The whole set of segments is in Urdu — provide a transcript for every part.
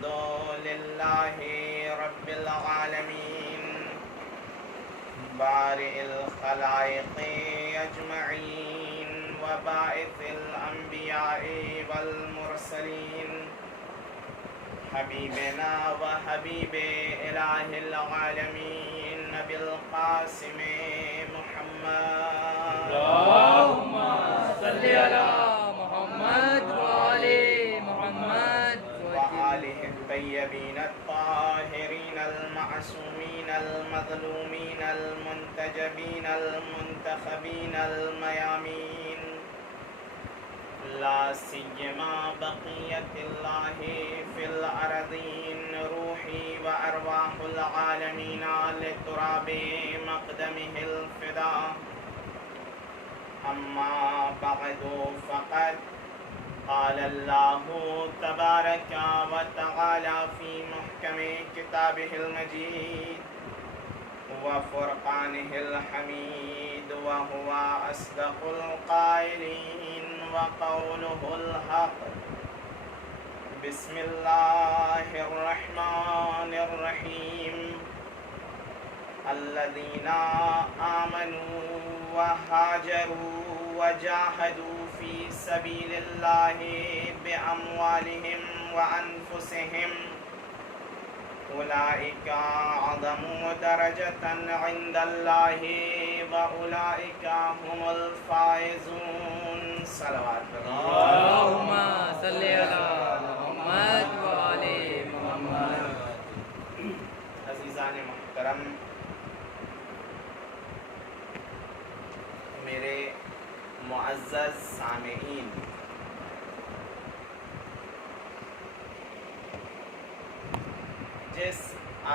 الحمد لله رب العالمين بارئ الخلائق أجمعين وباعث الأنبياء والمرسلين حبيبنا وحبيب إله العالمين نبي القاسم محمد اللهم صل على محمد وآل محمد وآله الطيبين الطاهرين المعصومين المظلومين المنتجبين المنتخبين الميامين لا سيما بقية الله في الأرضين روحي وأرواح العالمين لتراب مقدمه الفداء أما بعد فقد قال الله تبارك وتعالى في محكم كتابه المجيد وفرقانه الحميد وهو أصدق القائلين وقوله الحق بسم الله الرحمن الرحيم الذين آمنوا وهاجروا وجاهدوا في سبيل الله بأموالهم وأنفسهم أولئك أعظم درجة عند الله وأولئك هم الفائزون صلوات اللهم صل على محمد وآل محمد. عزیزان محترم، میرے معزز سامعین، جس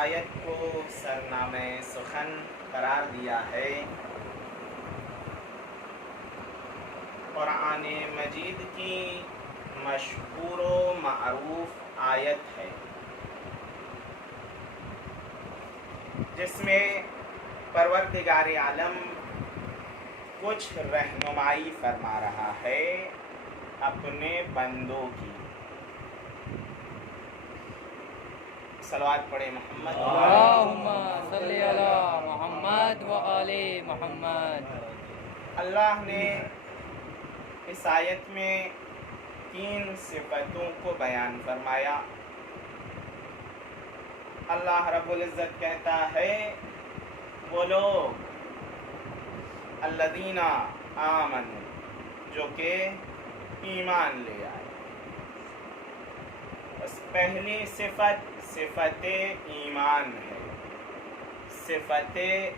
آیت کو سرنامہ سخن قرار دیا ہے قرآن مجید کی مشہور و معروف آیت ہے، جس میں پروردگار عالم کچھ رہنمائی فرما رہا ہے اپنے بندوں کی. صلوات پڑھے محمد. اللهم صل على محمد وآل محمد. اللہ نے اس آیت میں 3 صفتوں کو بیان فرمایا. اللہ رب العزت کہتا ہے وہ لوگ الذین آمنوا جو کہ ایمان لے آئے. بس پہلی صفت ایمان ہے، صفت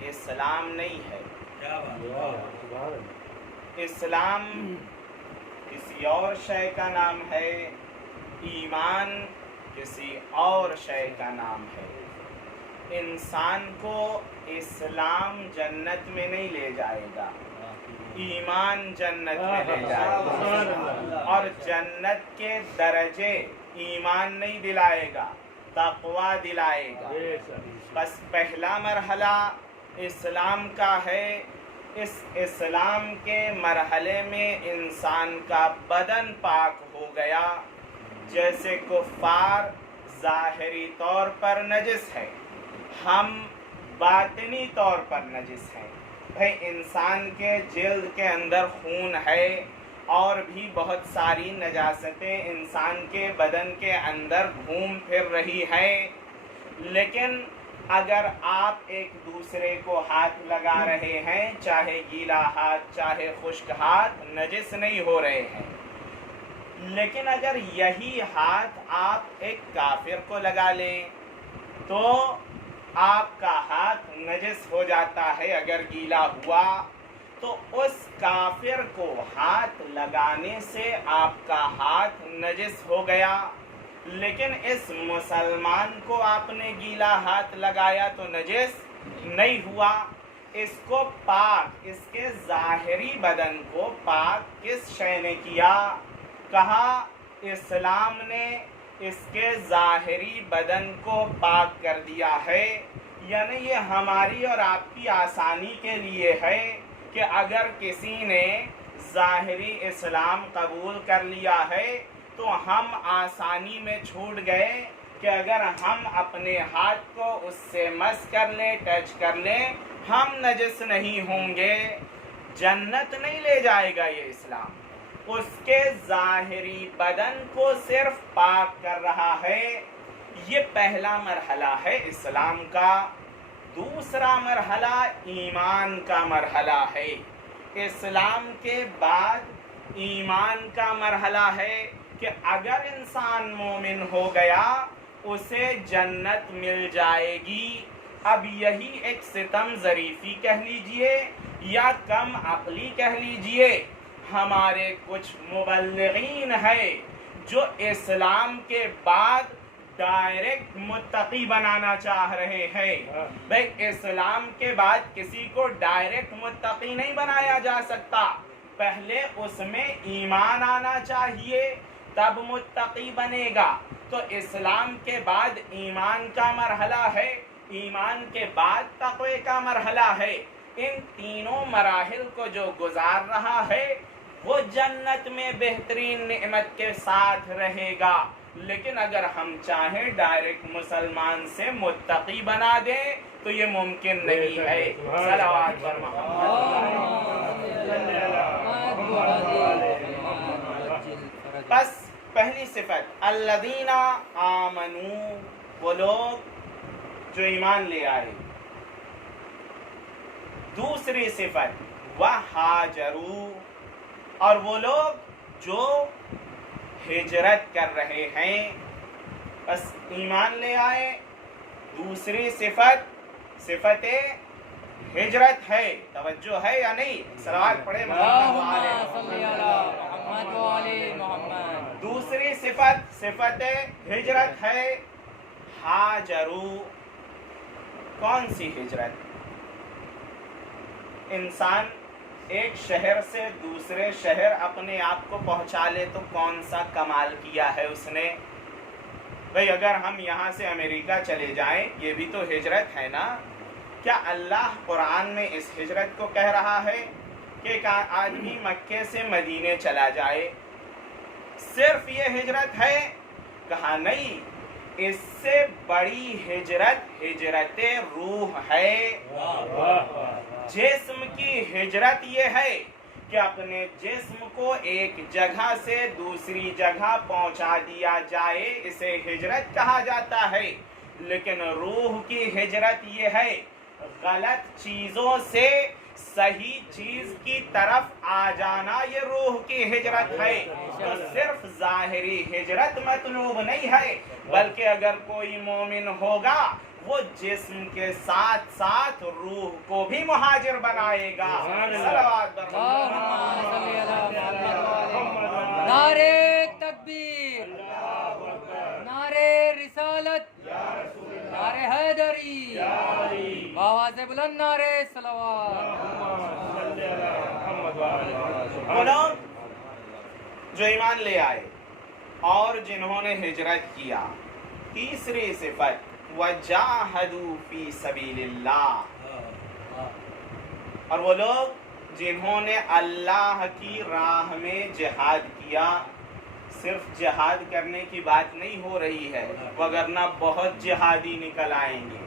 اسلام نہیں ہے. اسلام کسی اور شے کا نام ہے، ایمان کسی اور شے کا نام ہے. انسان کو اسلام جنت میں نہیں لے جائے گا، ایمان جنت میں لے جائے گا. اور جنت کے درجے ایمان نہیں دلائے گا، تقوی دلائے گا. بس پہلا مرحلہ اسلام کا ہے. اس اسلام کے مرحلے میں انسان کا بدن پاک ہو گیا. جیسے کفار ظاہری طور پر نجس ہے، ہم باطنی طور پر نجس ہیں. بھئی انسان کے جلد کے اندر خون ہے اور بھی بہت ساری نجاستیں انسان کے بدن کے اندر گھوم پھر رہی ہیں، لیکن اگر آپ ایک دوسرے کو ہاتھ لگا رہے ہیں، چاہے گیلا ہاتھ چاہے خشک ہاتھ، نجس نہیں ہو رہے ہیں. لیکن اگر یہی ہاتھ آپ ایک کافر کو لگا لیں تو آپ کا ہاتھ نجس ہو جاتا ہے. اگر گیلا ہوا تو اس کافر کو ہاتھ لگانے سے آپ کا ہاتھ نجس ہو گیا. لیکن اس مسلمان کو آپ نے گیلا ہاتھ لگایا تو نجس نہیں ہوا. اس کو پاک، اس کے ظاہری بدن کو پاک کس شے نے کیا؟ کہا اسلام نے اس کے ظاہری بدن کو پاک کر دیا ہے. یعنی یہ ہماری اور آپ کی آسانی کے لیے ہے کہ اگر کسی نے ظاہری اسلام قبول کر لیا ہے تو ہم آسانی میں چھوٹ گئے کہ اگر ہم اپنے ہاتھ کو اس سے مس کر لیں، ٹچ کر لیں، ہم نجس نہیں ہوں گے۔ جنت نہیں لے جائے گا یہ اسلام، اس کے ظاہری بدن کو صرف پاک کر رہا ہے۔ یہ پہلا مرحلہ ہے اسلام کا۔ دوسرا مرحلہ ایمان کا مرحلہ ہے۔ اسلام کے بعد ایمان کا مرحلہ ہے کہ اگر انسان مومن ہو گیا اسے جنت مل جائے گی۔ اب یہی ایک ستم ظریفی کہہ لیجئے یا کم عقلی کہہ لیجئے، ہمارے کچھ مبلغین ہیں جو اسلام کے بعد ڈائریکٹ متقی بنانا چاہ رہے ہیں۔ بھئی اسلام کے بعد کسی کو ڈائریکٹ متقی نہیں بنایا جا سکتا، پہلے اس میں ایمان آنا چاہیے تب متقی بنے گا۔ تو اسلام کے بعد ایمان کا مرحلہ ہے، ایمان کے بعد تقوی کا مرحلہ ہے۔ ان تینوں مراحل کو جو گزار رہا ہے وہ جنت میں بہترین نعمت کے ساتھ رہے گا۔ لیکن اگر ہم چاہیں ڈائریکٹ مسلمان سے متقی بنا دیں تو یہ ممکن نہیں ہے۔ صلوات پر بس پہلی صفت الذین آمنوا، وہ لوگ جو ایمان لے آئے۔ دوسری صفت وہاجروا، اور وہ لوگ جو ہجرت کر رہے ہیں۔ بس ایمان لے آئے، دوسری صفت ہجرت ہے۔ توجہ ہے یا نہیں؟ صلوات پڑھے محمد۔ دوسری صفت ہجرت ہے۔ ہاجروا، کون سی ہجرت؟ انسان ایک شہر سے دوسرے شہر اپنے آپ کو پہنچا لے تو کون سا کمال کیا ہے اس نے؟ بھئی اگر ہم یہاں سے امریکہ چلے جائیں یہ بھی تو ہجرت ہے نا؟ کیا اللہ قرآن میں اس ہجرت کو کہہ رہا ہے کہ ایک آدمی مکے سے مدینے چلا جائے صرف یہ ہجرت ہے؟ کہا نہیں، اس سے بڑی ہجرت ہجرت روح ہے۔ جسم کی ہجرت یہ ہے کہ اپنے جسم کو ایک جگہ سے دوسری جگہ پہنچا دیا جائے، اسے ہجرت کہا جاتا ہے۔ لیکن روح کی ہجرت یہ ہے غلط چیزوں سے صحیح چیز کی طرف آ جانا، یہ روح کی ہجرت ہے۔ تو صرف ظاہری ہجرت مطلوب نہیں ہے، بلکہ اگر کوئی مومن ہوگا وہ جسم کے ساتھ ساتھ روح کو بھی مہاجر بنائے گا۔ نعرے تکبیر، نعرے رسالت، نعرے حیدری، آواز بلند نعرے صلوات۔ وہ لوگ جو ایمان لے آئے اور جنہوں نے ہجرت کیا۔ تیسری صفت وَجَاهَدُوا فِي سَبِيلِ اللَّهِ، اور وہ لوگ جنہوں نے اللہ کی راہ میں جہاد کیا۔ صرف جہاد کرنے کی بات نہیں ہو رہی ہے، وگرنہ بہت جہادی نکل آئیں گے۔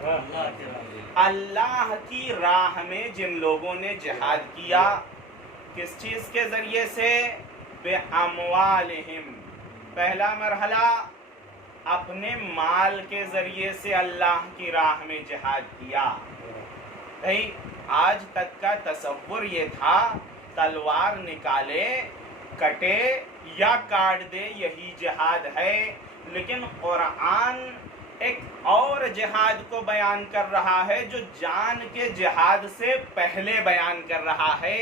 اللہ کی راہ میں جن لوگوں نے جہاد کیا، کس چیز کے ذریعے سے؟ بِأَمْوَالِهِمْ، پہلا مرحلہ اپنے مال کے ذریعے سے اللہ کی راہ میں جہاد کیا۔ بھئی آج تک کا تصور یہ تھا تلوار نکالے، کٹے یا کاٹ دے یہی جہاد ہے، لیکن قرآن ایک اور جہاد کو بیان کر رہا ہے جو جان کے جہاد سے پہلے بیان کر رہا ہے۔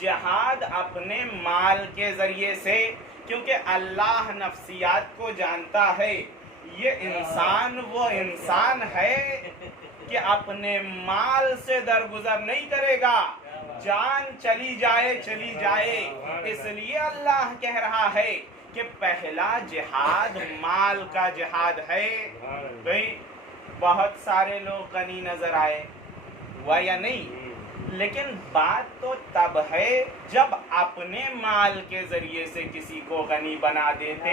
جہاد اپنے مال کے ذریعے سے، کیونکہ اللہ نفسیات کو جانتا ہے۔ یہ انسان وہ انسان ہے کہ اپنے مال سے درگزر نہیں کرے گا، جان چلی جائے۔ اس لیے اللہ کہہ رہا ہے کہ پہلا جہاد مال کا جہاد ہے۔ بھئی بہت سارے لوگ غنی نظر آئے ہوا یا نہیں، لیکن بات تو تب ہے جب اپنے مال کے ذریعے سے کسی کو غنی بنا دیتے۔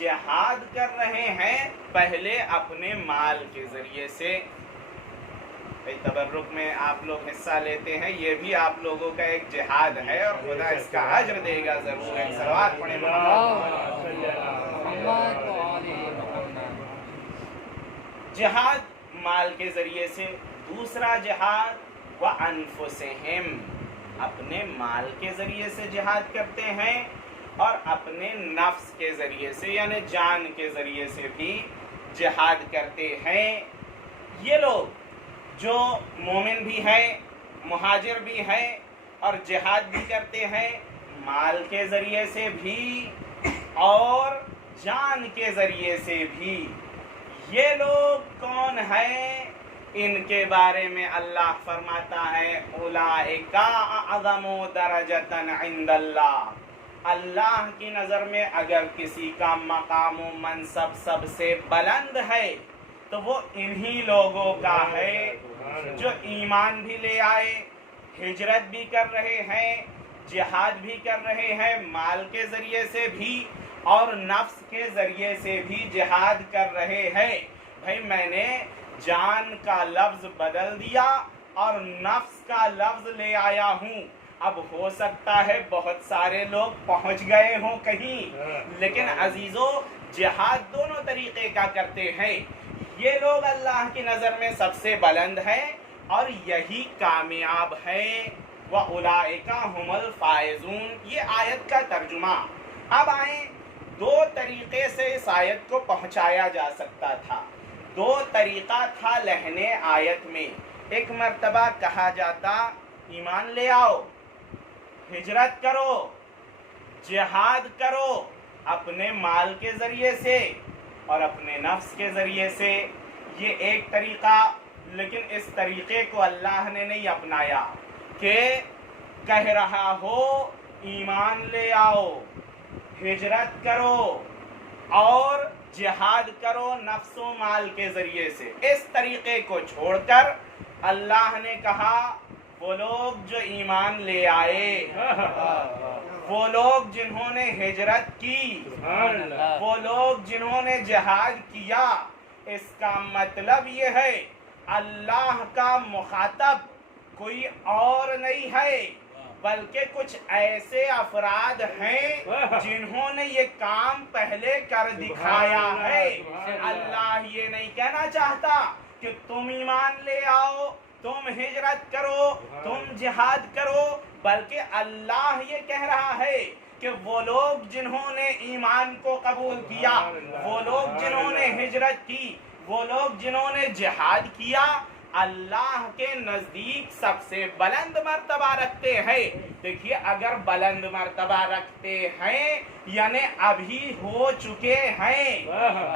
جہاد کر رہے ہیں پہلے اپنے مال کے ذریعے سے. تبرک میں آپ لوگ حصہ لیتے ہیں، یہ بھی آپ لوگوں کا ایک جہاد ہے اور خدا اس کا اجر دے گا ضرور. ایک صلوات پڑھیں جہاد مال کے ذریعے سے. دوسرا جہاد وَأَنفُسِهِمْ، اپنے مال کے ذریعے سے جہاد کرتے ہیں اور اپنے نفس کے ذریعے سے یعنی جان کے ذریعے سے بھی جہاد کرتے ہیں. یہ لوگ جو مومن بھی ہیں، مہاجر بھی ہیں اور جہاد بھی کرتے ہیں مال کے ذریعے سے بھی اور جان کے ذریعے سے بھی. یہ لوگ کون ہیں؟ ان کے بارے میں اللہ فرماتا ہے اولئک اعظم درجۃ عند اللہ. اللہ کی نظر میں اگر کسی کا مقام و منصب سب سے بلند ہے تو وہ انہی لوگوں کا ہے جو ایمان بھی لے آئے، ہجرت بھی کر رہے ہیں، جہاد بھی کر رہے ہیں مال کے ذریعے سے بھی اور نفس کے ذریعے سے بھی جہاد کر رہے ہیں. بھائی میں نے جان کا لفظ بدل دیا اور نفس کا لفظ لے آیا ہوں. اب ہو سکتا ہے بہت سارے لوگ پہنچ گئے ہوں کہیں، لیکن عزیزو جہاد دونوں طریقے کا کرتے ہیں. یہ لوگ اللہ کی نظر میں سب سے بلند ہیں اور یہی کامیاب ہیں. وَأُولَئِكَ هُمُ الْفَائِزُونَ، یہ آیت کا ترجمہ. اب آئیں، دو طریقے سے اس آیت کو پہنچایا جا سکتا تھا. دو طریقہ تھا لہنے آیت میں. ایک مرتبہ کہا جاتا ایمان لے آؤ، ہجرت کرو، جہاد کرو اپنے مال کے ذریعے سے اور اپنے نفس کے ذریعے سے. یہ ایک طریقہ، لیکن اس طریقے کو اللہ نے نہیں اپنایا کہ کہہ رہا ہو ایمان لے آؤ، ہجرت کرو اور جہاد کرو نفس و مال کے ذریعے سے. اس طریقے کو چھوڑ کر اللہ نے کہا وہ لوگ جو ایمان لے آئے، وہ لوگ جنہوں نے ہجرت کی، وہ لوگ جنہوں نے جہاد کیا. اس کا مطلب یہ ہے اللہ کا مخاطب کوئی اور نہیں ہے بلکہ کچھ ایسے افراد ہیں جنہوں نے یہ کام پہلے کر دکھایا ہے. اللہ یہ نہیں کہنا چاہتا کہ تم ایمان لے آؤ، تم ہجرت کرو، تم جہاد کرو، بلکہ اللہ یہ کہہ رہا ہے کہ وہ لوگ جنہوں نے ایمان کو قبول کیا، وہ لوگ جنہوں نے ہجرت کی، وہ لوگ جنہوں نے جہاد کیا اللہ کے نزدیک سب سے بلند مرتبہ رکھتے ہیں. دیکھیے اگر بلند مرتبہ رکھتے ہیں یعنی ابھی ہو چکے ہیں،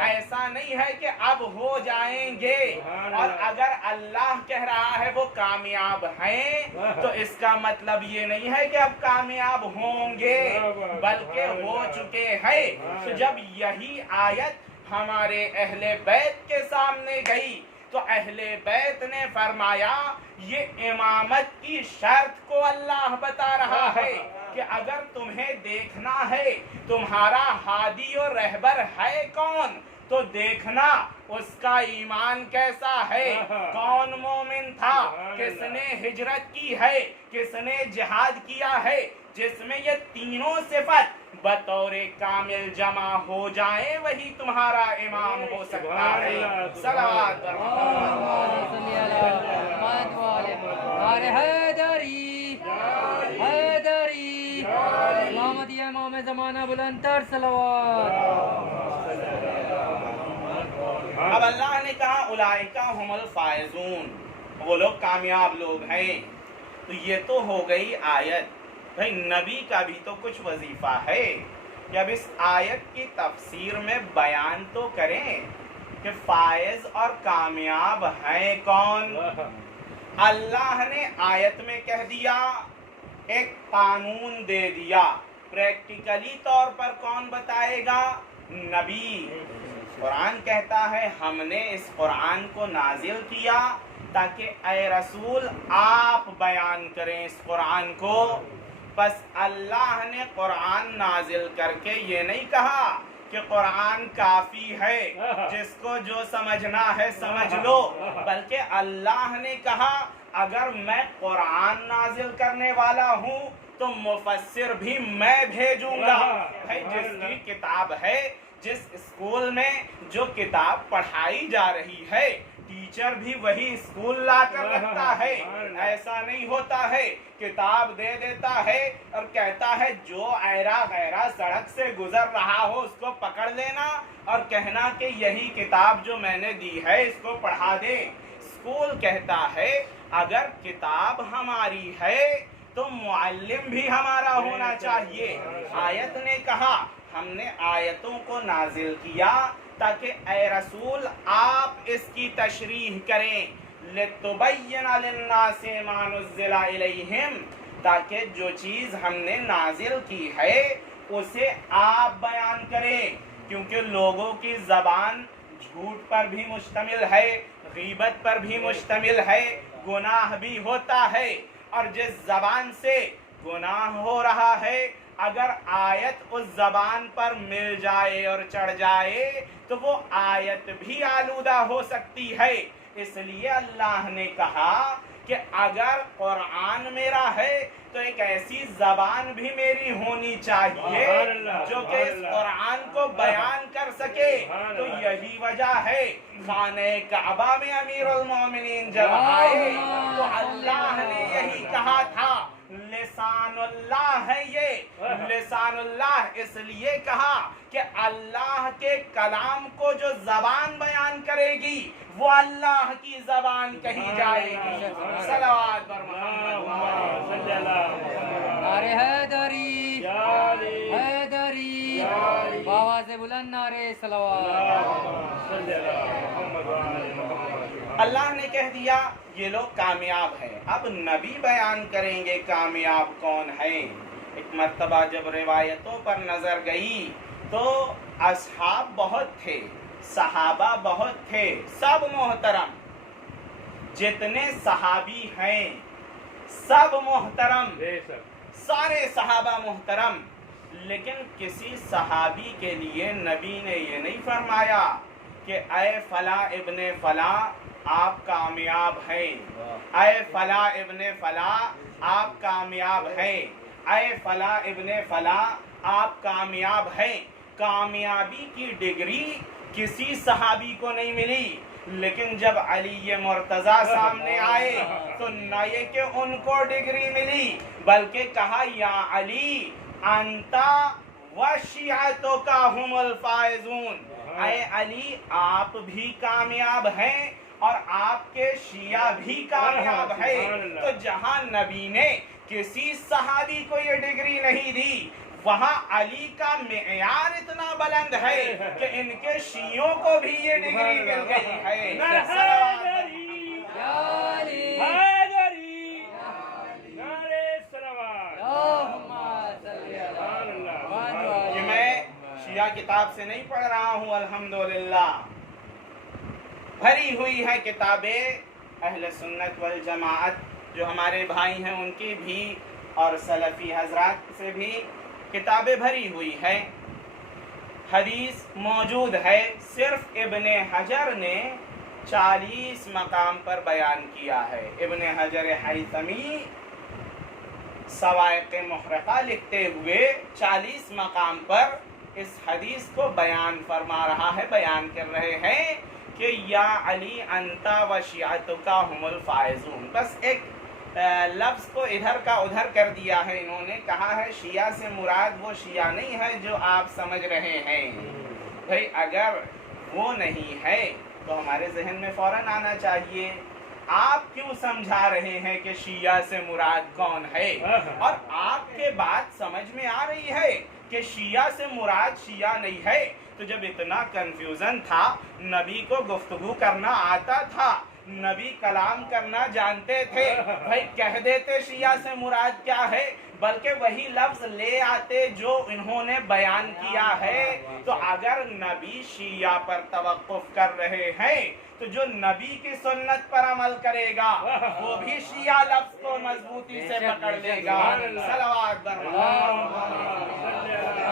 ایسا نہیں ہے کہ اب ہو جائیں گے. اور اگر اللہ کہہ رہا ہے وہ کامیاب ہیں تو اس کا مطلب یہ نہیں ہے کہ اب کامیاب ہوں گے بلکہ ہو چکے ہیں. تو جب یہی آیت ہمارے اہل بیت کے سامنے گئی تو اہل بیت نے فرمایا یہ امامت کی شرط کو اللہ بتا رہا ہے کہ اگر تمہیں دیکھنا ہے تمہارا ہادی اور رہبر ہے کون تو دیکھنا اس کا ایمان کیسا ہے، کون مومن تھا، کس نے ہجرت کی ہے، کس نے جہاد کیا ہے. جس میں یہ تینوں صفت بطور کامل جمع ہو جائیں وہی تمہارا امام ہو سکتا ہے. صلوات نعرہ حیدری، حیدری، سلامت امام زمانہ بلند تر صلوات. اب اللہ نے کہا اولئک هم الفائزون، وہ لوگ کامیاب لوگ ہیں. تو یہ تو ہو گئی آیت. بھائی نبی کا بھی تو کچھ وظیفہ ہے کہ اب اس آیت کی تفسیر میں بیان تو کریں کہ فائز اور کامیاب ہیں کون. اللہ نے آیت میں کہہ دیا، ایک قانون دے دیا، پریکٹیکلی طور پر کون بتائے گا؟ نبی. قرآن کہتا ہے ہم نے اس قرآن کو نازل کیا تاکہ اے رسول آپ بیان کریں اس قرآن کو. بس اللہ نے قرآن نازل کر کے یہ نہیں کہا کہ قرآن کافی ہے، جس کو جو سمجھنا ہے سمجھ لو، بلکہ اللہ نے کہا اگر میں قرآن نازل کرنے والا ہوں تو مفسر بھی میں بھیجوں گا۔ بھائی جس کی کتاب ہے، جس اسکول میں جو کتاب پڑھائی جا رہی ہے، ٹیچر بھی وہی اسکول لا کر رکھتا ہے۔ ایسا نہیں ہوتا ہے کتاب دے دیتا ہے اور کہتا ہے جو ایرا غیرا سڑک سے گزر رہا ہو اس کو پکڑ لینا اور کہنا کہ یہی کتاب جو میں نے دی ہے اس کو پڑھا دے۔ اسکول کہتا ہے اگر کتاب ہماری ہے تو معلم بھی ہمارا ہونا چاہیے۔ آیت نے کہا ہم نے آیتوں کو نازل کیا تاکہ اے رسول آپ اس کی تشریح کریں، لِتُبَيِّنَ لِلنَّاسِ مَا نُزِّلَ إِلَيْهِمْ، تاکہ جو چیز ہم نے نازل کی ہے اسے آپ بیان کریں، کیونکہ لوگوں کی زبان جھوٹ پر بھی مشتمل ہے، غیبت پر بھی مشتمل ہے، گناہ بھی ہوتا ہے، اور جس زبان سے گناہ ہو رہا ہے اگر آیت اس زبان پر مل جائے اور چڑھ جائے تو وہ آیت بھی آلودہ ہو سکتی ہے۔ اس لیے اللہ نے کہا کہ اگر قرآن میرا ہے تو ایک ایسی زبان بھی میری ہونی چاہیے جو کہ اس قرآن کو بیان کر سکے۔ تو یہی وجہ ہے خانہ کعبہ میں امیر المومنین جب آئے تو اللہ نے یہی کہا تھا لسان اللہ ہے، یہ لسان اللہ اس لیے کہا کہ اللہ کے کلام کو جو زبان بیان کرے گی وہ اللہ کی زبان کہی جائے گی۔ صلوات بر محمد۔ نعرہ حیدری، حیدری، آواز بلند نعرہ صلوات۔ اللہ نے کہہ دیا یہ لوگ کامیاب ہیں، اب نبی بیان کریں گے کامیاب کون ہیں۔ ایک مرتبہ جب روایتوں پر نظر گئی تو اصحاب بہت تھے، صحابہ بہت تھے، سب محترم، جتنے صحابی ہیں سب محترم، سارے صحابہ محترم، لیکن کسی صحابی کے لیے نبی نے یہ نہیں فرمایا کہ اے فلاں ابن فلاں آپ کامیاب ہیں، اے فلاں ابن فلاں آپ کامیاب ہیں، اے فلاں ابن فلاں آپ کامیاب ہیں۔ کامیابی کی ڈگری کسی صحابی کو نہیں ملی، لیکن جب علی مرتضیٰ سامنے آئے تو نہ یہ کہ ان کو ڈگری ملی بلکہ کہا یا علی انتا وشیعتک هم الفائزون، اے علی آپ بھی کامیاب ہیں اور آپ کے شیعہ بھی کامیاب ہے۔ تو جہاں نبی نے کسی صحابی کو یہ ڈگری نہیں دی وہاں علی کا معیار اتنا بلند ہے کہ ان کے شیعوں کو بھی یہ ڈگری مل گئی ہے۔ یہ میں شیعہ کتاب سے نہیں پڑھ رہا ہوں، الحمدللہ بھری ہوئی ہے کتابیں اہل سنت والجماعت جو ہمارے بھائی ہیں ان کی بھی اور سلفی حضرات سے بھی کتابیں بھری ہوئی ہے۔ حدیث موجود ہے، صرف ابن حجر نے 40 مقام پر بیان کیا ہے۔ ابن حجر حیثمی صواعق محرقہ لکھتے ہوئے 40 مقام پر اس حدیث کو بیان فرما رہا ہے، بیان کر رہے ہیں کہ یا علی انتا و شیعتک هم الفائزون۔ بس ایک لفظ کو ادھر کا ادھر کر دیا ہے، انہوں نے کہا ہے شیعہ سے مراد وہ شیعہ نہیں ہے جو آپ سمجھ رہے ہیں۔ بھئی اگر وہ نہیں ہے تو ہمارے ذہن میں فوراً آنا چاہیے آپ کیوں سمجھا رہے ہیں کہ شیعہ سے مراد کون ہے، اور آپ کے بات سمجھ میں آ رہی ہے کہ شیعہ سے مراد شیعہ نہیں ہے۔ تو جب اتنا کنفیوژن تھا، نبی کو گفتگو کرنا آتا تھا، نبی کلام کرنا جانتے تھے، بھائی کہہ دیتے شیعہ سے مراد کیا ہے، بلکہ وہی لفظ لے آتے جو انہوں نے بیان کیا ہے۔ تو اگر نبی شیعہ پر توقف کر رہے ہیں تو جو نبی کی سنت پر عمل کرے گا وہ بھی شیعہ لفظ کو مضبوطی سے پکڑ لے گا۔ صلوات بر محمد۔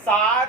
7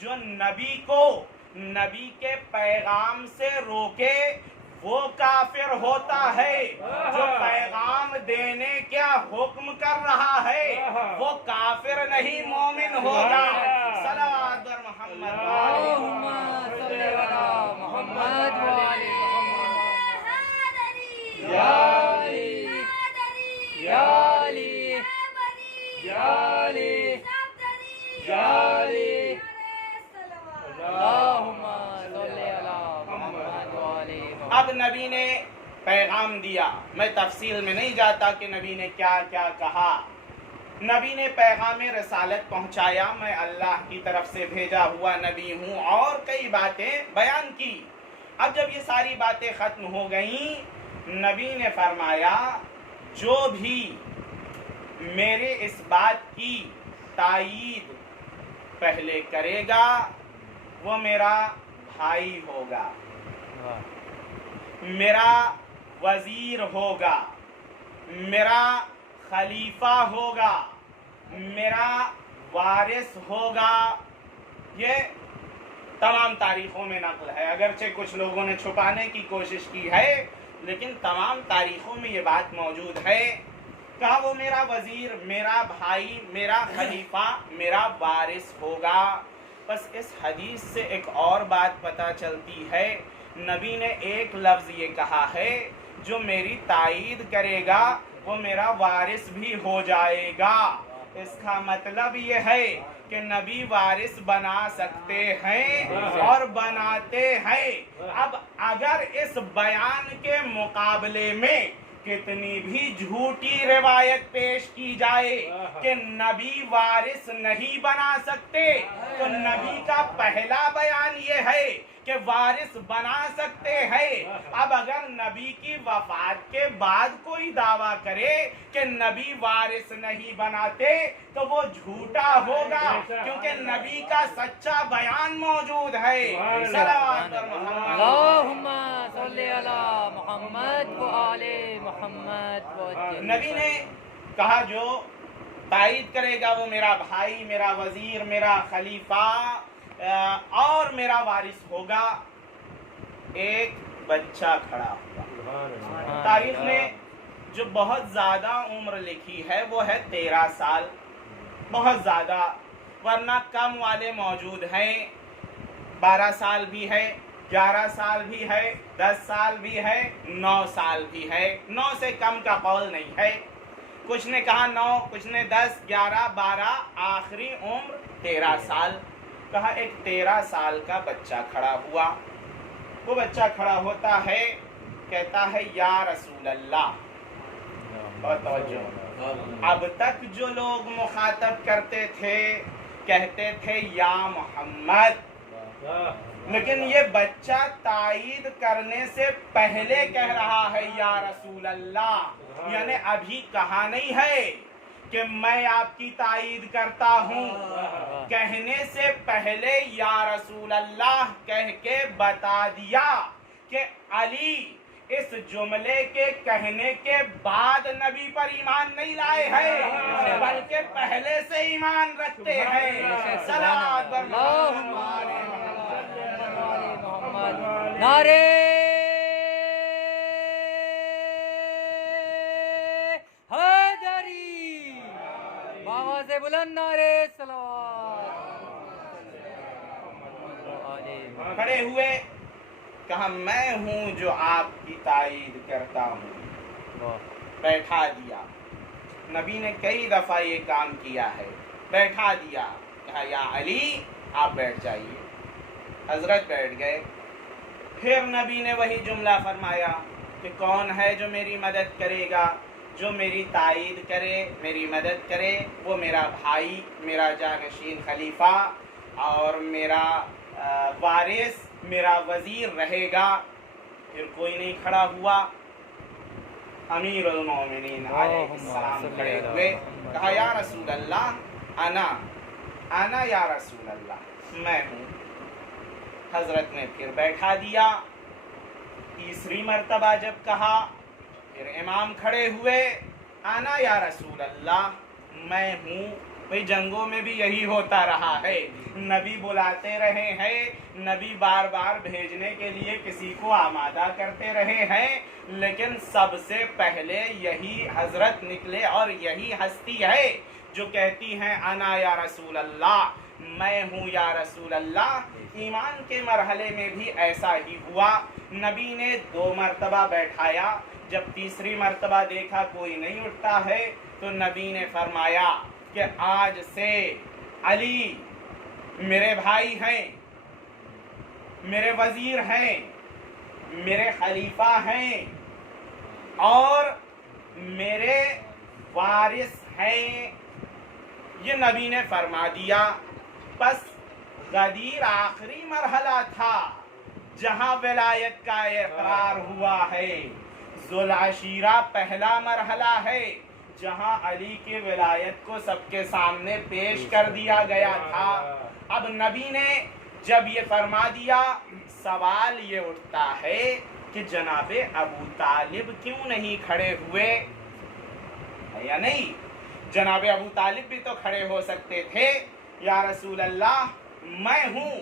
جو نبی کو نبی کے پیغام سے روکے وہ کافر ہوتا ہے، جو پیغام دینے کا حکم کر رہا ہے وہ کافر نہیں مومن ہوگا۔ صلوات بر محمد اللہم صلی علی محمد و آل محمد۔ یا علی یا علی یا علی یا علی، اللہم صلی علی محمد و آل محمد۔ اب نبی نے پیغام دیا، میں تفصیل میں نہیں جاتا کہ نبی نے کیا کیا کہا۔ نبی نے پیغام رسالت پہنچایا، میں اللہ کی طرف سے بھیجا ہوا نبی ہوں، اور کئی باتیں بیان کی۔ اب جب یہ ساری باتیں ختم ہو گئیں، نبی نے فرمایا جو بھی میرے اس بات کی تائید پہلے کرے گا وہ میرا بھائی ہوگا، میرا وزیر ہوگا، میرا خلیفہ ہوگا، میرا وارث ہوگا۔ یہ تمام تاریخوں میں نقل ہے، اگرچہ کچھ لوگوں نے چھپانے کی کوشش کی ہے لیکن تمام تاریخوں میں یہ بات موجود ہے۔ کہا وہ میرا وزیر، میرا بھائی، میرا خلیفہ، میرا وارث ہوگا۔ بس اس حدیث سے ایک اور بات پتہ چلتی ہے، نبی نے ایک لفظ یہ کہا ہے جو میری تائید کرے گا وہ میرا وارث بھی ہو جائے گا۔ اس کا مطلب یہ ہے کہ نبی وارث بنا سکتے ہیں اور بناتے ہیں۔ اب اگر اس بیان کے مقابلے میں کتنی بھی جھوٹی روایت پیش کی جائے کہ نبی وارث نہیں بنا سکتے، تو نبی کا پہلا بیان یہ ہے کہ وارث بنا سکتے ہیں۔ اب اگر نبی کی وفات کے بعد کوئی دعویٰ کرے کہ نبی وارث نہیں بناتے تو وہ جھوٹا ہوگا، کیونکہ نبی کا سچا بیان موجود ہے۔ صلوات بر محمد۔ اللہم صلی علی محمد و آل محمد۔ نبی نے کہا جو تائید کرے گا وہ میرا بھائی، میرا وزیر، میرا خلیفہ اور میرا وارث ہوگا۔ ایک بچہ کھڑا ہوا۔ تاریخ میں جو بہت زیادہ عمر لکھی ہے وہ ہے 13 سال، بہت زیادہ، ورنہ کم والے موجود ہیں، 12 سال بھی ہے، 11 سال بھی ہے، 10 سال بھی ہے، 9 سال بھی ہے۔ 9 سے کم کا قول نہیں ہے، کچھ نے کہا 9، کچھ نے 10، 11، 12، آخری عمر 13 سال۔ کہا ایک 13 سال کا بچہ کھڑا ہوا۔ وہ بچہ کھڑا ہوتا ہے، کہتا ہے یا رسول اللہ۔ اور توجہ، اب تک جو لوگ مخاطب کرتے تھے کہتے تھے یا محمد، لیکن یہ بچہ تائید کرنے سے پہلے کہہ رہا ہے یا رسول اللہ، یعنی ابھی کہا نہیں ہے کہ میں آپ کی تائید کرتا ہوں، کہنے سے پہلے یا رسول اللہ کہہ کے بتا دیا کہ علی اس جملے کے کہنے کے بعد نبی پر ایمان نہیں لائے ہیں بلکہ پہلے سے ایمان رکھتے ہیں۔ صلوات بر محمد۔ نعرے حیدری، باواز بلند نعرے صلوات۔ کھڑے ہوئے، کہا میں ہوں جو آپ کی تائید کرتا ہوں۔ بیٹھا دیا۔ نبی نے کئی دفعہ یہ کام کیا ہے، بیٹھا دیا، کہا یا علی آپ بیٹھ جائیے۔ حضرت بیٹھ گئے۔ پھر نبی نے وہی جملہ فرمایا کہ کون ہے جو میری مدد کرے گا، جو میری تائید کرے، میری مدد کرے، وہ میرا بھائی، میرا جانشین خلیفہ اور میرا وارث، میرا وزیر رہے گا۔ پھر کوئی نہیں کھڑا ہوا۔ امیر المومنین علیہ السلام کھڑے ہوئے، کہا یا رسول اللہ انا یا رسول اللہ، میں ہوں۔ حضرت نے پھر بیٹھا دیا۔ تیسری مرتبہ جب کہا، پھر امام کھڑے ہوئے، انا یا رسول اللہ، میں ہوں۔ بھئی جنگوں میں بھی یہی ہوتا رہا ہے، نبی بلاتے رہے ہیں، نبی بار بار بھیجنے کے لیے کسی کو آمادہ کرتے رہے ہیں، لیکن سب سے پہلے یہی حضرت نکلے اور یہی ہستی ہے جو کہتی ہیں انا یا رسول اللہ، میں ہوں یا رسول اللہ۔ ایمان کے مرحلے میں بھی ایسا ہی ہوا، نبی نے 2 مرتبہ بیٹھایا، جب تیسری مرتبہ دیکھا کوئی نہیں اٹھتا ہے تو نبی نے فرمایا کہ آج سے علی میرے بھائی ہیں، میرے وزیر ہیں، میرے خلیفہ ہیں اور میرے وارث ہیں، یہ نبی نے فرما دیا۔ بس غدیر آخری مرحلہ تھا جہاں ولایت کا اقرار ہوا ہے، ذوالعشیرہ پہلا مرحلہ ہے جہاں علی کی ولایت کو سب کے سامنے پیش کر دیا گیا تھا۔ اب نبی نے جب یہ فرما دیا، سوال یہ اٹھتا ہے کہ جناب ابو طالب کیوں نہیں کھڑے ہوئے؟ ہے یا نہیں؟ جناب ابو طالب بھی تو کھڑے ہو سکتے تھے، یا رسول اللہ میں ہوں۔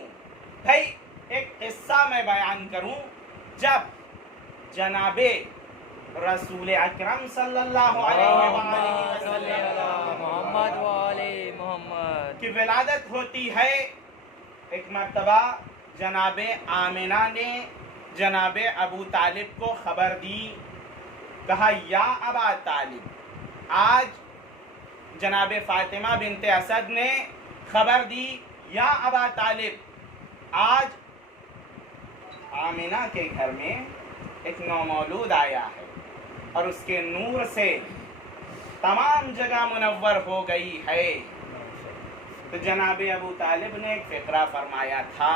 بھائی ایک قصہ میں بیان کروں، جب جناب رسول اکرم صلی اللہ علیہ وسلم کی ولادت ہوتی ہے، ایک مرتبہ جناب آمنہ نے جناب ابو طالب کو خبر دی، کہا یا ابا طالب، آج جناب فاطمہ بنت اسد نے خبر دی، یا ابا طالب آج آمنہ کے گھر میں ایک نومولود آیا ہے اور اس کے نور سے تمام جگہ منور ہو گئی ہے۔ تو جناب ابو طالب نے ایک فقرہ فرمایا تھا،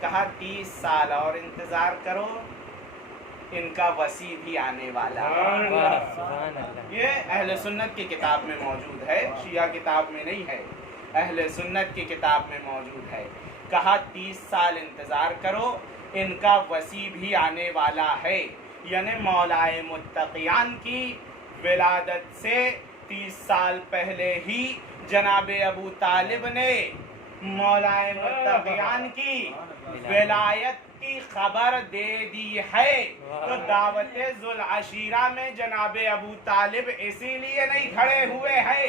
کہا 30 سال اور انتظار کرو، ان کا وصی بھی آنے والا ہے۔ یہ اہل سنت کی کتاب میں موجود ہے، شیعہ کتاب میں نہیں ہے، اہل سنت کی کتاب میں موجود ہے۔ کہا 30 سال انتظار کرو، ان کا وصی بھی آنے والا ہے، یعنی مولائے متقیان کی ولادت سے 30 سال پہلے ہی جناب ابو طالب نے مولائے متقیان کی ولایت کی خبر دے دی ہے۔ تو دعوت ذوالعشیرہ میں جناب ابو طالب اسی لیے نہیں کھڑے ہوئے ہیں،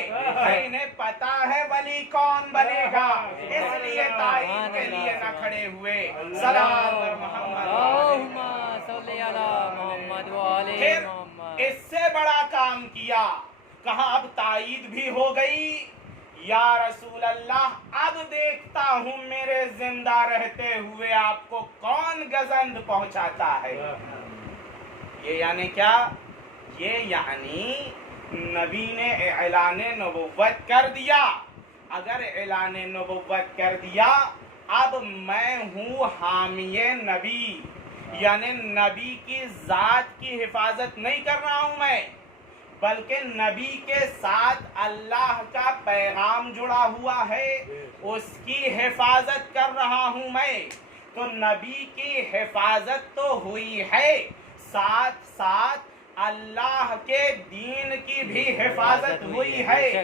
انہیں پتا ہے ولی کون بنے گا، اس لیے تعین کے لیے نہ کھڑے ہوئے۔ صلوات پر محمد، پھر اس سے بڑا کام کیا، کہا اب تائید بھی ہو گئی، یا رسول اللہ اب دیکھتا ہوں میرے زندہ رہتے ہوئے آپ کو کون گزند پہنچاتا ہے۔ یہ یعنی کیا؟ یہ یعنی نبی نے اعلان نبوت کر دیا۔ اگر اعلان نبوت کر دیا، اب میں ہوں حامی نبی، یعنی نبی کی ذات کی حفاظت نہیں کر رہا ہوں میں، بلکہ نبی کے ساتھ اللہ کا پیغام جڑا ہوا ہے، اس کی حفاظت کر رہا ہوں میں۔ تو نبی کی حفاظت تو ہوئی ہے، ساتھ ساتھ اللہ کے دین کی بھی حفاظت ہوئی ہے۔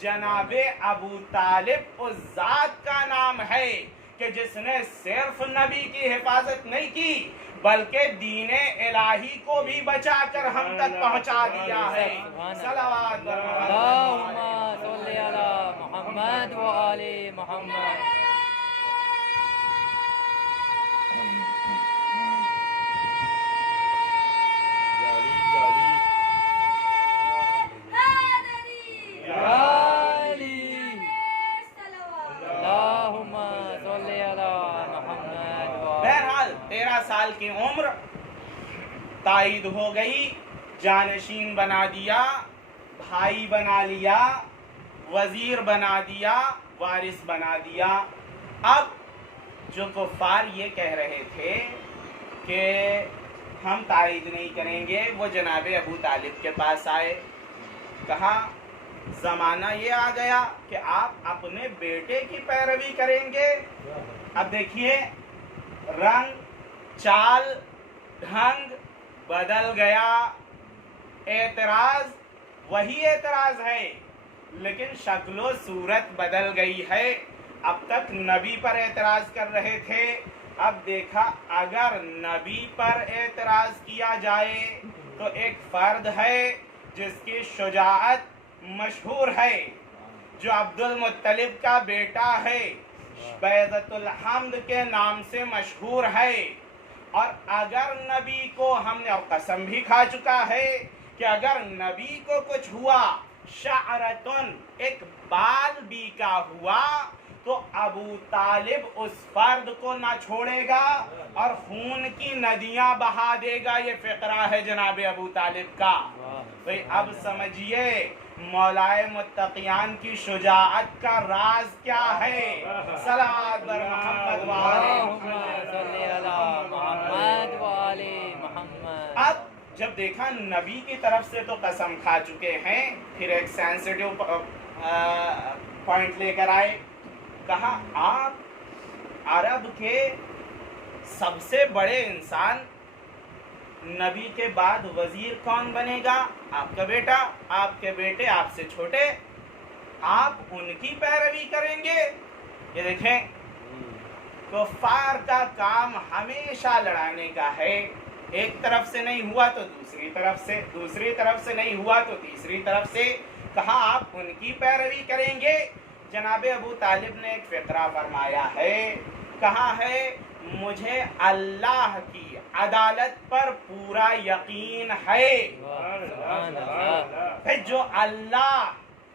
جناب ابو طالب اس ذات کا نام ہے کہ جس نے صرف نبی کی حفاظت نہیں کی بلکہ دین الہی کو بھی بچا کر ہم تک پہنچا دیا ہے۔ صلوات اللہم صلی علی محمد و آل محمد۔ بہرحال 13 سال کی عمر تائید ہو گئی، جانشین بنا دیا، بھائی بنا لیا، وزیر بنا دیا، وارث بنا دیا۔ اب جو کفار یہ کہہ رہے تھے کہ ہم تائید نہیں کریں گے، وہ جناب ابو طالب کے پاس آئے، کہا زمانہ یہ آ گیا کہ آپ اپنے بیٹے کی پیروی کریں گے۔ اب دیکھیے رنگ چال ڈھنگ بدل گیا، اعتراض وہی اعتراض ہے، لیکن شکل و صورت بدل گئی ہے. اب تک نبی پر اعتراض کر رہے تھے، اب دیکھا اگر نبی پر اعتراض کیا جائے تو ایک فرد ہے جس کی شجاعت مشہور ہے، جو عبد المطلب کا بیٹا ہے، بیضۃ الحمد کے نام سے مشہور ہے. اور اگر نبی کو ہم نے قسم بھی کھا چکا ہے کہ اگر نبی کو کچھ ہوا، شعرتن ایک بال بھی کا ہوا، تو ابو طالب اس فرد کو نہ چھوڑے گا اور خون کی ندیاں بہا دے گا. یہ فقرہ ہے جناب ابو طالب کا. بھئی اب سمجھیے مولائے متقیان کی شجاعت کا راز کیا ہے. صلوات بر محمد محمد. اب جب دیکھا نبی کی طرف سے تو قسم کھا چکے ہیں، پھر ایک سینسٹیو پوائنٹ لے کر آئے. کہا آپ عرب کے سب سے بڑے انسان، نبی کے بعد وزیر کون بنے گا؟ آپ کا بیٹا، آپ کے بیٹے آپ سے چھوٹے، آپ ان کی پیروی کریں گے؟ یہ دیکھیں کفار کا کام ہمیشہ لڑانے کا ہے. ایک طرف سے نہیں ہوا تو دوسری طرف سے، دوسری طرف سے نہیں ہوا تو تیسری طرف سے. کہا آپ ان کی پیروی کریں گے. جناب ابو طالب نے ایک فقرہ فرمایا ہے، کہا ہے مجھے اللہ کی عدالت پر پورا یقین ہے. جو اللہ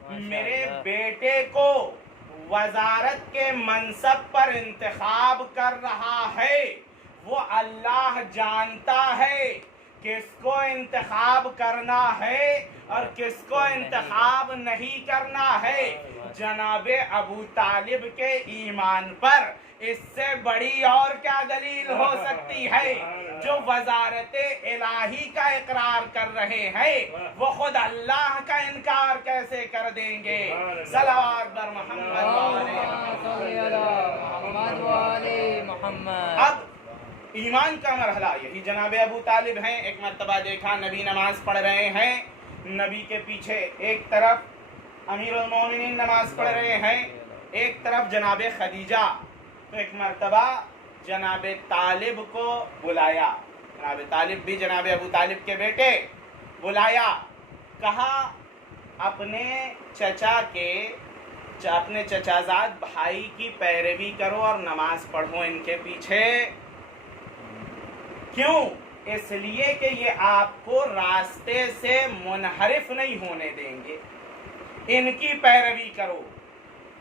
میرے بیٹے کو وزارت کے منصب پر انتخاب کر رہا ہے، وہ اللہ جانتا ہے کس کو انتخاب کرنا ہے اور کس کو انتخاب نہیں کرنا ہے. جناب ابو طالب کے ایمان پر اس سے بڑی اور کیا دلیل ہو سکتی ہے؟ جو وزارت الہی کا اقرار کر رہے ہیں وہ خود اللہ کا انکار کیسے کر دیں گے؟ صلوات بر محمد. اب ایمان کا مرحلہ یہی جناب ابو طالب ہیں. ایک مرتبہ دیکھا نبی نماز پڑھ رہے ہیں، نبی کے پیچھے ایک طرف امیر المومنین نماز پڑھ رہے ہیں، ایک طرف جناب خدیجہ. تو ایک مرتبہ جناب طالب کو بلایا، جناب طالب بھی جناب ابو طالب کے بیٹے، بلایا. کہا اپنے چچا کے، اپنے چچازاد بھائی کی پیروی کرو اور نماز پڑھو ان کے پیچھے. کیوں؟ اس لیے کہ یہ آپ کو راستے سے منحرف نہیں ہونے دیں گے، ان کی پیروی کرو.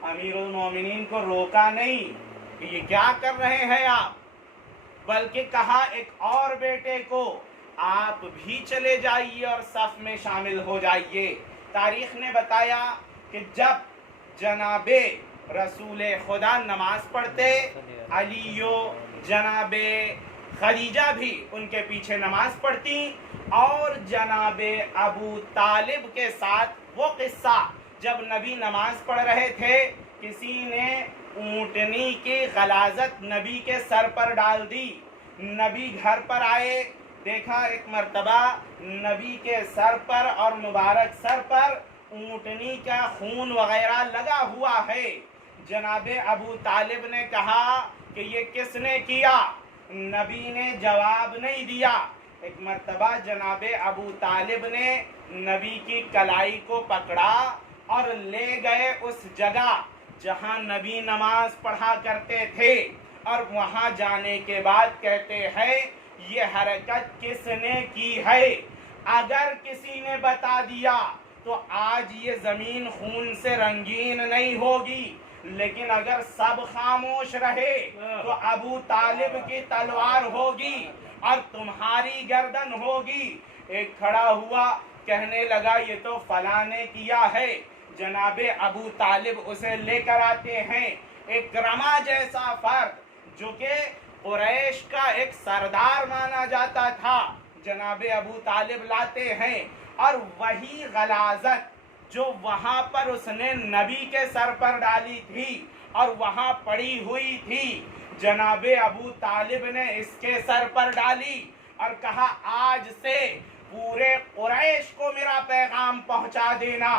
امیر المومنین کو روکا نہیں کہ یہ کیا کر رہے ہیں آپ، بلکہ کہا ایک اور بیٹے کو آپ بھی چلے جائیے اور صف میں شامل ہو جائیے. تاریخ نے بتایا کہ جب جناب رسول خدا نماز پڑھتے، علی و جناب خدیجہ بھی ان کے پیچھے نماز پڑھتی، اور جناب ابو طالب کے ساتھ وہ قصہ جب نبی نماز پڑھ رہے تھے، کسی نے اونٹنی کی غلاظت نبی کے سر پر ڈال دی. نبی گھر پر آئے، دیکھا ایک مرتبہ نبی کے سر پر اور مبارک سر پر اونٹنی کا خون وغیرہ لگا ہوا ہے. جناب ابو طالب نے کہا کہ یہ کس نے کیا؟ نبی نے جواب نہیں دیا. ایک مرتبہ جناب ابو طالب نے نبی کی کلائی کو پکڑا اور لے گئے اس جگہ جہاں نبی نماز پڑھا کرتے تھے، اور وہاں جانے کے بعد کہتے ہیں یہ حرکت کس نے کی ہے؟ اگر کسی نے بتا دیا تو آج یہ زمین خون سے رنگین نہیں ہوگی، لیکن اگر سب خاموش رہے تو ابو طالب کی تلوار ہوگی اور تمہاری گردن ہوگی. ایک کھڑا ہوا، کہنے لگا یہ تو فلاں نے کیا ہے. جناب ابو طالب اسے لے کر آتے ہیں. ایک رما جیسا فرد جو کہ قریش کا ایک سردار مانا جاتا تھا، جناب ابو طالب لاتے ہیں، اور وہی غلاظت جو وہاں پر اس نے نبی کے سر پر ڈالی تھی اور وہاں پڑی ہوئی تھی، جناب ابو طالب نے اس کے سر پر ڈالی اور کہا آج سے پورے قریش کو میرا پیغام پہنچا دینا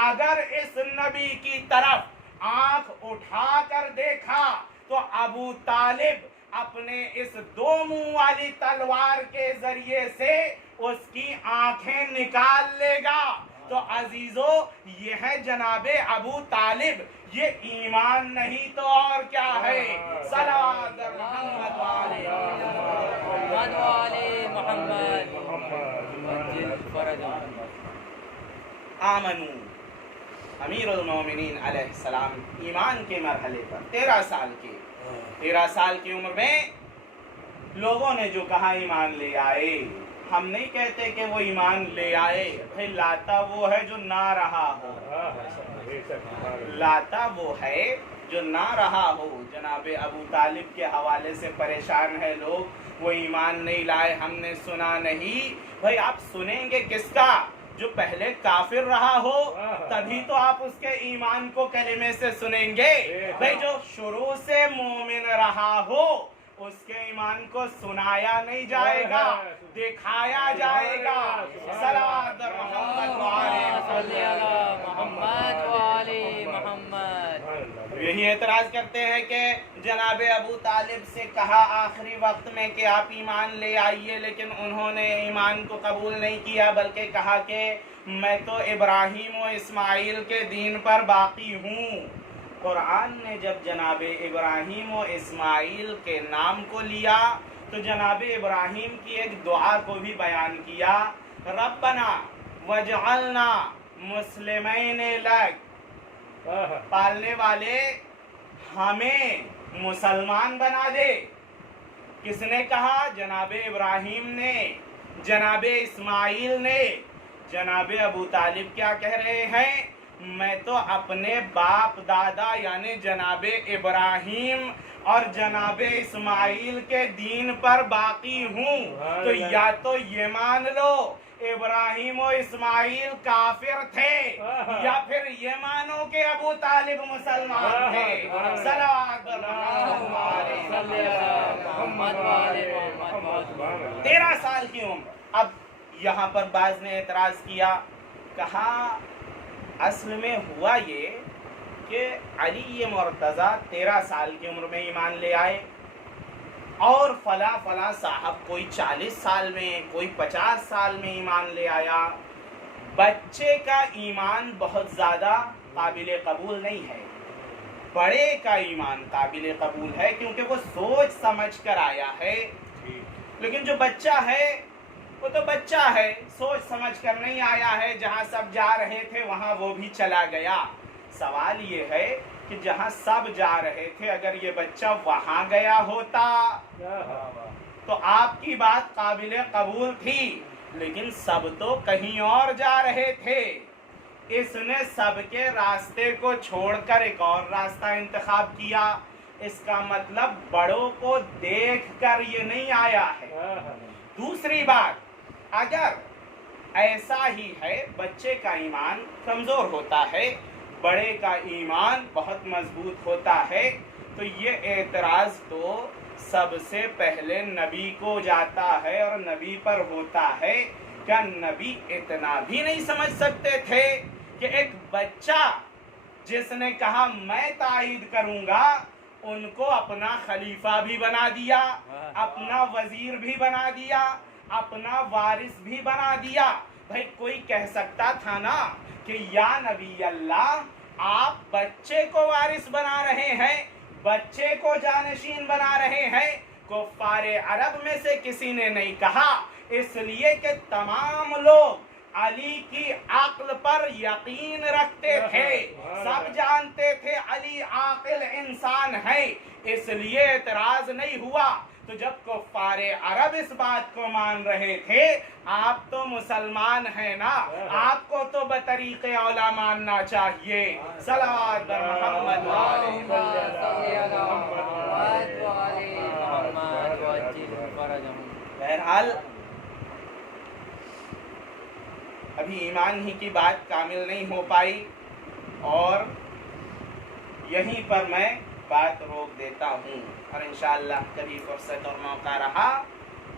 اگر اس نبی کی طرف آنکھ اٹھا کر دیکھا تو ابو طالب اپنے اس 2 منہ والی تلوار کے ذریعے سے اس کی آنکھیں نکال لے گا۔ تو عزیزو، یہ ہے جناب ابو طالب، یہ ایمان نہیں تو اور کیا ہے؟ صلوات محمد محمد آمنو، امیر المومنین علیہ السلام ایمان کے مرحلے پر 13 سال کی عمر میں لوگوں نے جو کہا ایمان لے آئے، ہم نہیں کہتے کہ وہ ایمان لے آئے، بھئی لاتا وہ ہے جو نہ رہا ہو، لاتا وہ ہے جو نہ رہا ہو۔ جناب ابو طالب کے حوالے سے پریشان ہے لوگ، وہ ایمان نہیں لائے، ہم نے سنا نہیں۔ بھئی آپ سنیں گے کس کا؟ جو پہلے کافر رہا ہو، تبھی تو آپ اس کے ایمان کو کلمے سے سنیں گے۔ بھئی جو شروع سے مومن رہا ہو، اس کے ایمان کو سنایا نہیں جائے گا، دکھایا جائے گا۔ صلوات محمد محمد۔ یہی اعتراض کرتے ہیں کہ جناب ابو طالب سے کہا آخری وقت میں کہ آپ ایمان لے آئیے، لیکن انہوں نے ایمان کو قبول نہیں کیا، بلکہ کہا کہ میں تو ابراہیم و اسماعیل کے دین پر باقی ہوں۔ قرآن نے جب جناب ابراہیم و اسماعیل کے نام کو لیا تو جناب ابراہیم کی ایک دعا کو بھی بیان کیا، ربنا وجعلنا مسلمین لک، پالنے والے ہمیں مسلمان بنا دے۔ کس نے کہا؟ جناب ابراہیم نے، جناب اسماعیل نے۔ جناب ابو طالب کیا کہہ رہے ہیں؟ میں تو اپنے باپ دادا یعنی جناب ابراہیم اور جناب اسماعیل کے دین پر باقی ہوں۔ تو یا تو یہ مان لو ابراہیم و اسماعیل کافر تھے، یا پھر یہ مانو کہ ابو طالب مسلمان تھے۔ صلوات محمد۔ 13 سال کی عمر۔ اب یہاں پر بعض نے اعتراض کیا، کہا اصل میں ہوا یہ کہ علی مرتضیٰ 13 سال کی عمر میں ایمان لے آئے، اور فلاں فلاں صاحب کوئی 40 سال میں، کوئی 50 سال میں ایمان لے آیا۔ بچے کا ایمان بہت زیادہ قابل قبول نہیں ہے، بڑے کا ایمان قابل قبول ہے، کیونکہ وہ سوچ سمجھ کر آیا ہے۔ لیکن جو بچہ ہے وہ تو بچہ ہے، سوچ سمجھ کر نہیں آیا ہے، جہاں سب جا رہے تھے وہاں وہ بھی چلا گیا۔ سوال یہ ہے کہ جہاں سب جا رہے تھے اگر یہ بچہ وہاں گیا ہوتا تو آپ کی بات قابل قبول تھی، لیکن سب تو کہیں اور جا رہے تھے۔ اس نے سب کے راستے کو چھوڑ کر ایک اور راستہ انتخاب کیا۔ اس کا مطلب بڑوں کو دیکھ کر یہ نہیں آیا ہے۔ دوسری بات، اگر ایسا ہی ہے بچے کا ایمان کمزور ہوتا ہے، بڑے کا ایمان بہت مضبوط ہوتا ہے، تو یہ اعتراض تو سب سے پہلے نبی کو جاتا ہے اور نبی پر ہوتا ہے۔ کیا نبی اتنا بھی نہیں سمجھ سکتے تھے کہ ایک بچہ جس نے کہا میں تائید کروں گا، ان کو اپنا خلیفہ بھی بنا دیا، اپنا وزیر بھی بنا دیا، اپنا وارث بھی بنا دیا؟ بھائی کوئی کہہ سکتا تھا نا کہ یا نبی اللہ آپ بچے کو وارث بنا رہے ہیں، بچے کو جانشین بنا رہے ہیں۔ کفار عرب میں سے کسی نے نہیں کہا، اس لیے کہ تمام لوگ علی کی عقل پر یقین رکھتے تھے، سب جانتے تھے علی عاقل انسان ہے، اس لیے اعتراض نہیں ہوا۔ تو جب کفار عرب اس بات کو مان رہے تھے، آپ تو مسلمان ہیں نا، آپ کو تو بطریق اولا ماننا چاہیے۔ صلوات محمد بہرحال ابھی ایمان ہی کی بات کامل نہیں ہو پائی، اور یہیں پر میں بات روک دیتا ہوں، اور انشاءاللہ کبھی فرصت اور موقع رہا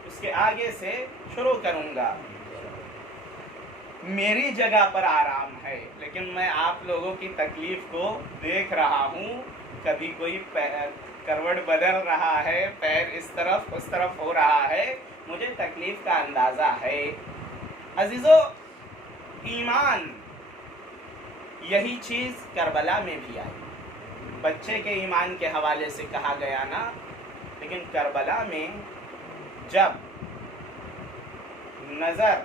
اس کے آگے سے شروع کروں گا۔ میری جگہ پر آرام ہے، لیکن میں آپ لوگوں کی تکلیف کو دیکھ رہا ہوں. کبھی کوئی کروٹ بدل رہا ہے، پیر اس طرف ہو رہا ہے، مجھے تکلیف کا اندازہ ہے. عزیزو، ایمان یہی چیز کربلا میں بھی آئی. بچے کے ایمان کے حوالے سے کہا گیا نا، لیکن کربلا میں جب نظر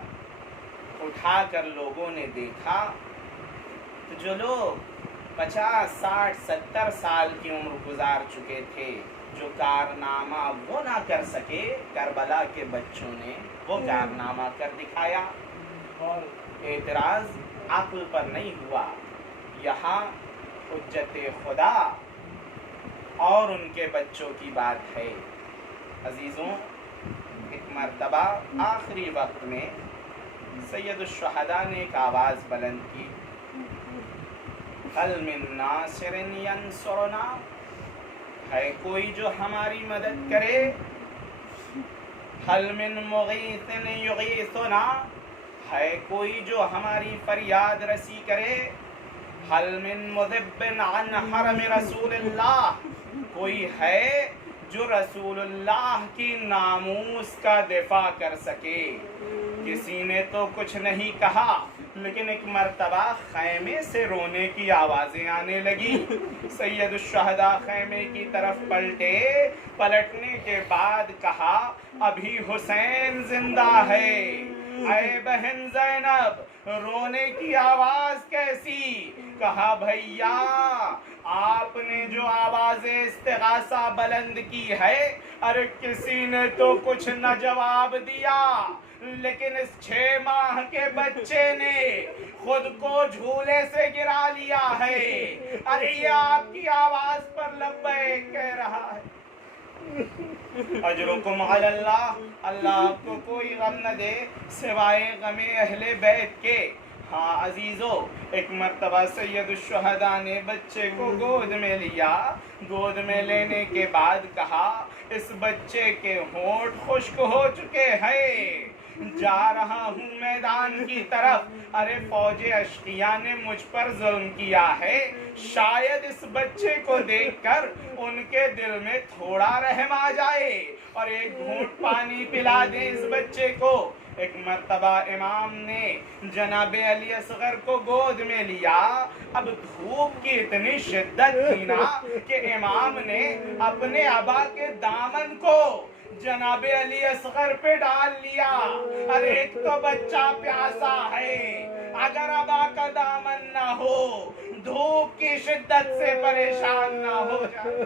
اٹھا کر لوگوں نے دیکھا تو جو لوگ 50 60 70 سال کی عمر گزار چکے تھے، جو کارنامہ وہ نہ کر سکے، کربلا کے بچوں نے وہ کارنامہ کر دکھایا. اعتراض عقل پر نہیں ہوا، یہاں حجت خدا اور ان کے بچوں کی بات ہے. عزیزوں، ایک مرتبہ آخری وقت میں سید الشہداء نے ایک آواز بلند کی، هل من ناصر ینصرنا، ہے کوئی جو ہماری مدد کرے؟ هل من مغیث یغیثنا، ہے کوئی جو ہماری فریاد رسی کرے؟ هل من مذب عن حرم رسول اللہ، کوئی ہے جو رسول اللہ کی ناموس کا دفاع کر سکے؟ کسی نے تو کچھ نہیں کہا، لیکن ایک مرتبہ خیمے سے رونے کی آوازیں آنے لگی. سید الشہداء خیمے کی طرف پلٹے، پلٹنے کے بعد کہا ابھی حسین زندہ ہے. اے بہن زینب، رونے کی آواز کیسی؟ کہا بھیا، آپ نے جو آواز استغاثہ بلند کی ہے، ارے کسی نے تو کچھ نہ جواب دیا، لیکن اس 6 ماہ کے بچے نے خود کو جھولے سے گرا لیا ہے. ارے یہ آپ کی آواز پر لبیک کہہ رہا ہے. اجرکم علی اللہ، اللہ آپ کو کوئی غم نہ دے سوائے غم اہل بیت کے. ہاں عزیزو، ایک مرتبہ سید الشہداء نے بچے کو گود میں لیا. گود میں لینے کے بعد کہا اس بچے کے ہونٹ خشک ہو چکے ہیں، جا رہا ہوں میدان کی طرف. ارے فوج اشقیاء نے مجھ پر ظلم کیا ہے، شاید اس بچے کو دیکھ کر ان کے دل میں تھوڑا رحم آ جائے اور ایک گھونٹ پانی پلا دیں اس بچے کو. ایک مرتبہ امام نے جناب علی اصغر کو گود میں لیا. اب دھوپ کی اتنی شدت تھی نا کہ امام نے اپنے ابا کے دامن کو جناب علی اصغر پہ ڈال لیا. ارے ایک تو بچہ پیاسا ہے، اگر ابا کا دامن نہ ہو، دھوپ کی شدت سے پریشان نہ ہو جائے.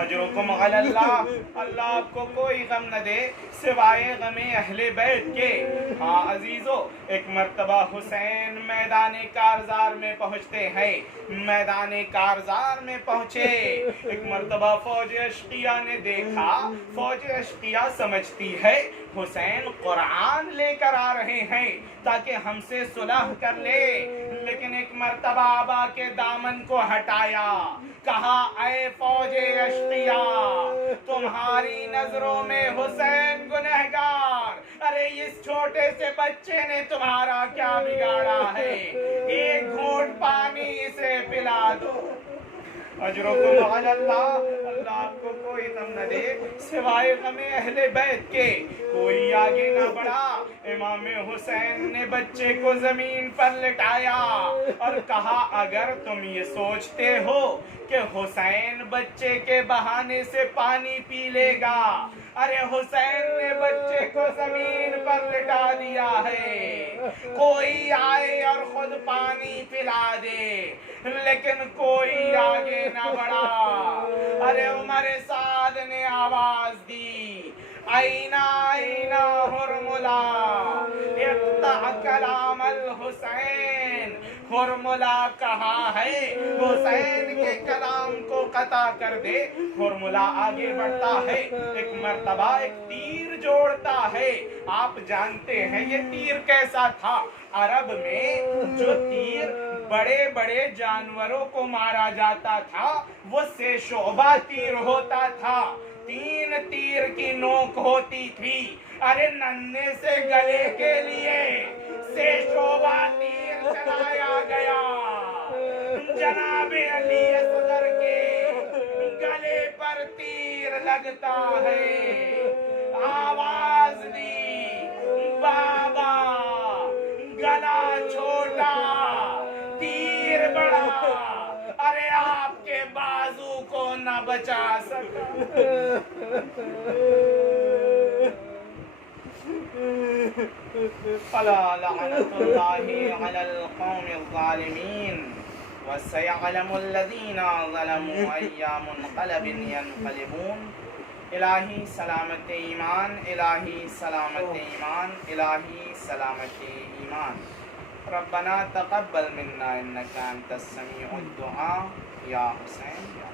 اجرکم علی اللہ، اللہ آپ کو کوئی غم نہ دے سوائے غم اہل بیت کے. ہاں عزیزو، ایک مرتبہ حسین میدان کارزار میں پہنچتے ہیں. میدان کارزار میں پہنچے، ایک مرتبہ فوج اشقیاء نے دیکھا. فوج اشقیاء سمجھتی ہے حسین قرآن لے کر آ رہے ہیں تاکہ ہم سے صلح کر لے، لیکن ایک مرتبہ آبا کے دامن کو ہٹایا. کہا اے فوج اشقیاء، تمہاری نظروں میں حسین گنہگار، ارے اس چھوٹے سے بچے نے تمہارا کیا بگاڑا ہے؟ ایک گھونٹ پانی اسے پلا دو. اجرکم علی اللہ، اللہ آپ کو کوئی غم نہ دے سوائے غم اہل بیت کے. کوئی آگے نہ بڑھا. امام حسین نے بچے کو زمین پر لٹایا اور کہا اگر تم یہ سوچتے ہو کہ حسین بچے کے بہانے سے پانی پی لے گا، ارے حسین نے بچے کو زمین پر لٹا دیا ہے. کوئی آئے اور خود پانی پلا دے، لیکن کوئی آگے نہ بڑھا. ارے عمر سعد نے آواز دی، اینا اینا حرملا اقطع کلام الحسین. حرملا کہاں ہے؟ حسین کے کلام کو قطع کر دے. حرملا آگے بڑھتا ہے، ایک مرتبہ ایک تیر جوڑتا ہے. آپ جانتے ہیں یہ تیر کیسا تھا؟ عرب میں جو تیر بڑے بڑے جانوروں کو مارا جاتا تھا وہ سے شعبہ تیر ہوتا تھا. 3 تیر کی نوک ہوتی تھی. ارے ننھے سے گلے کے لیے سے شعبہ تیر چلایا گیا. جناب علی اصغر کے گلے پر تیر لگتا ہے. آواز دی بابا گلا چھوٹا تیر بڑا. ارے آپ کے بازو کو نہ بچا سکا. فلا لعنت اللہ علی القوم الظالمین وسيعلم الذين ظلموا أي منقلب ينقلبون. الہی سلامت ایمان، الہی سلامت ایمان، الہی سلامت ایمان. ربنا تقبل منا انك انت السميع الدعاء. یا حسین.